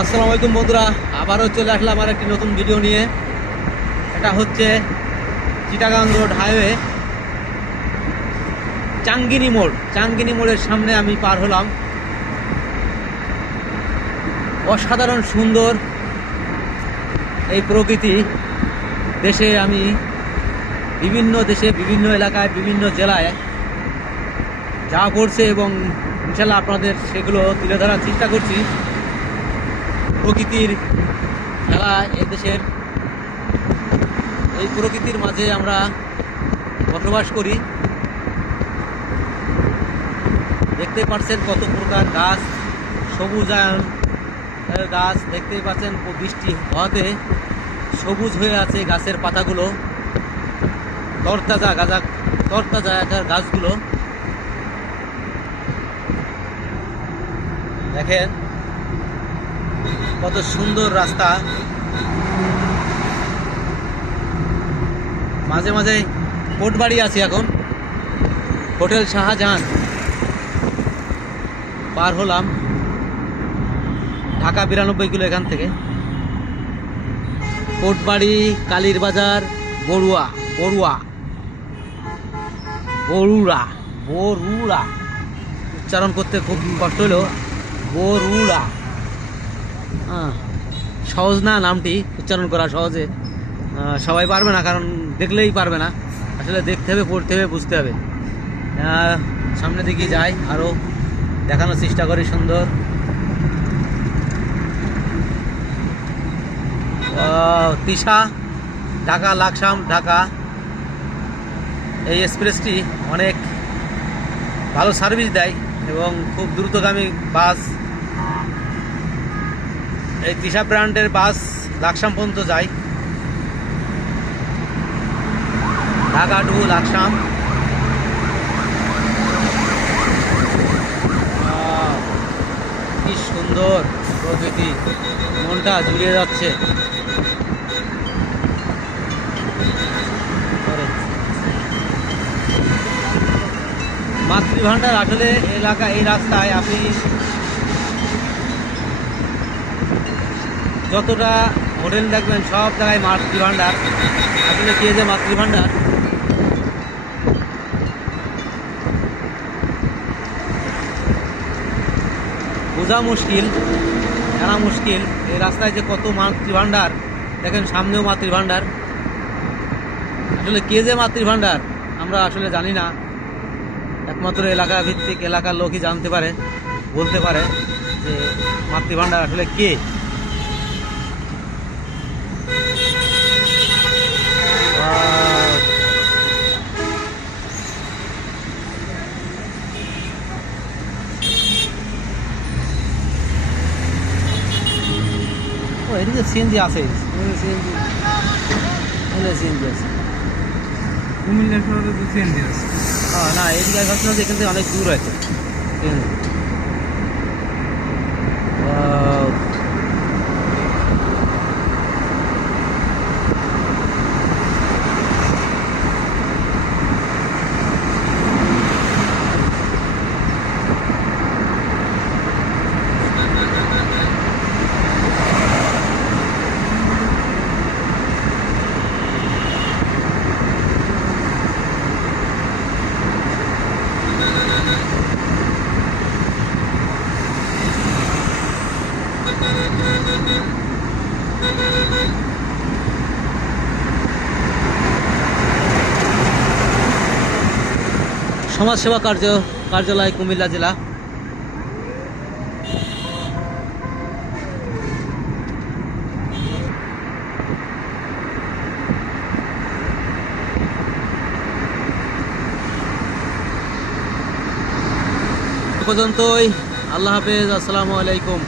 আসসালামু আলাইকুম বন্ধুরা, আবারও চলে আসলাম আর একটি নতুন ভিডিও নিয়ে। এটা হচ্ছে চিটাগাং রোড হাইওয়ে চাঙ্গিনী মোড়ের সামনে আমি পার হলাম। অসাধারণ সুন্দর এই প্রকৃতি দেশে আমি বিভিন্ন এলাকায় বিভিন্ন জেলায় যা করছে এবং ইনশাল্লাহ আপনাদের সেগুলো তুলে ধরার চেষ্টা করছি। প্রকৃতির খেলা দেশের এই প্রকৃতির মাঝে আমরা বসবাস করি। দেখতে পাচ্ছেন কত প্রকার গাছ, সবুজায়ন গাছ দেখতেই পাচ্ছেন। বৃষ্টি হওয়াতে সবুজ হয়ে আছে গাছের পাতাগুলো, তরতাজা গাছগুলো দেখেন কত সুন্দর রাস্তা। মাঝে মাঝে কোটবাড়ি আছে, এখন হোটেল শাহজাহান পার হলাম। ঢাকা 92 কিলো এখান থেকে। কোটবাড়ি, কালীর বাজার, বড়ুয়া উচ্চারণ করতে খুব কষ্ট হলো। বড়ুয়া, সহজ না নামটি উচ্চারণ করা, সহজে সবাই পারবে না, কারণ দেখলেই পারবে না। আসলে দেখতে হবে, পড়তে হবে, বুঝতে হবে। সামনে দিকে যাই, আরও দেখানোর চেষ্টা করি সুন্দর। তিশা ঢাকা, লাকসাম ঢাকা, এই এক্সপ্রেসটি অনেক ভালো সার্ভিস দেয় এবং খুব দ্রুতগামী বাস। এই তিশা ব্র্যান্ডের বাস লাকসাম পর্যন্ত যায়, ঢাকা টু লাকসাম। কি সুন্দর প্রকৃতি, মনটা জুড়িয়ে যাচ্ছে। মাতৃভাণ্ডার আসলে এলাকা, এই রাস্তায় আপনি যতটা হোটেল দেখবেন সব জায়গায় মাতৃভাণ্ডার। আসলে কে যে মাতৃভাণ্ডার বোঝা মুশকিল, জানা মুশকিল। এই রাস্তায় যে কত মাতৃভাণ্ডার দেখেন, সামনেও মাতৃভাণ্ডার। আসলে কে যে মাতৃভাণ্ডার আমরা আসলে জানি না, একমাত্র এলাকা ভিত্তিক এলাকার লোকই জানতে পারে, বলতে পারে যে মাতৃভাণ্ডার আসলে কে। এদিকে সিএনজি আছে, সিএনজি আছে। কুমিল্লা শহরে তো সিএনজি আছে। না, এদিকে ভাবছিলাম যে এখান থেকে অনেক দূর আছে। সমাজসেবা কার্যালয়, কুমিল্লা জেলা। এ পর্যন্তই। আল্লাহ হাফেজ, আসসালামু আলাইকুম।